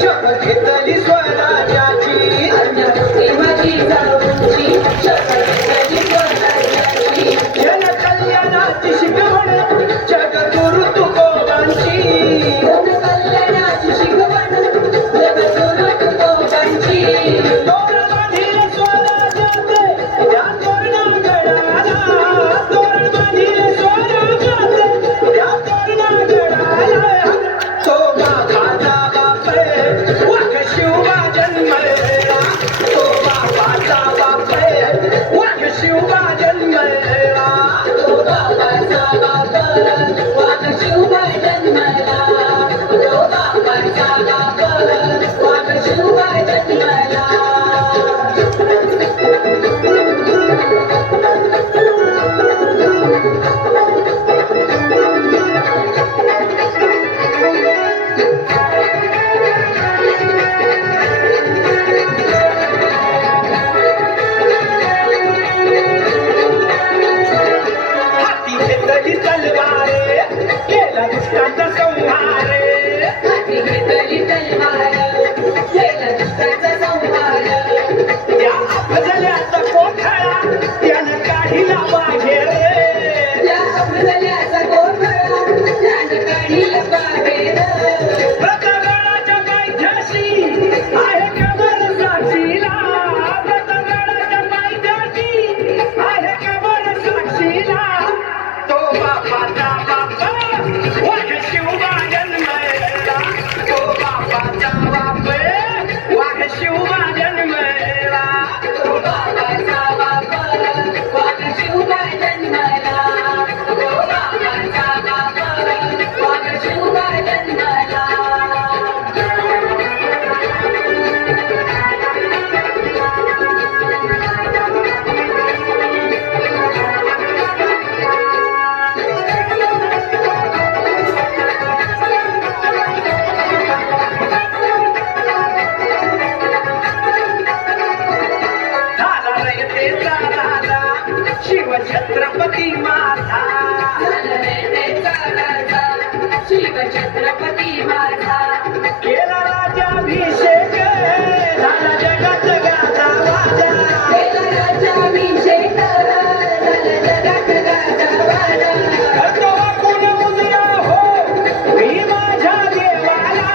शपथ घेतली स्वराज्याची माझी जाऊची शपथ घेतली स्वराज्याची जन कल्याणाची शिकवण जगगुरु तुकोबांची जन कल्याणाची शिकवण जगगुरु तुकोबांची तोरण बांधील स्वराज्याचे त्या तोरणागडाला तोरण बांधील स्वराज्याचे त्या तोरणागडाला तो माझा वाघ शिवबा जन्मला तो बाबाचा बाप वाघ शिवबा जन्मला तो बाबाचा बाप वाघ शिवबा जन्मला तो बाबाचा बाप वाघ शिवबा जन्मला शिव छत्रपती माझा शिव छत्रपती माझा केला राजाभिषेक झाला जगात गाजा वाजा केला राजाभिषेक झाला जगात गाजा वाजा तो गुण मुजरा हो मी माझ्या देवाला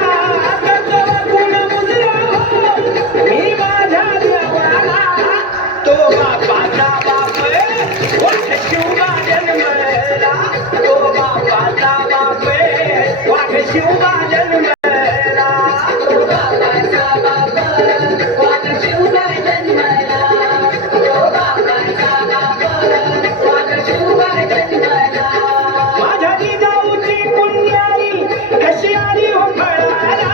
तो गुण मुजरा हो मी माझ्या देवाला तो बापाचा बाप वाघ शिवबा जन्मला तो बापाचा बाप वाघ शिवबा जन्मला तो बापाचा बाप वाघ शिवबा जन्मला तो बापाचा बाप वाघ शिवबा जन्मला माझ्या जिजाऊची पुण्याई कशी आली हो फळाला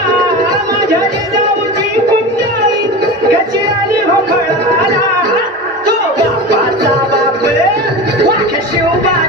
माझ्या जिजाऊची पुण्याई कशी आली हो फळाला तो बापाचा बाप वाघ शिवबा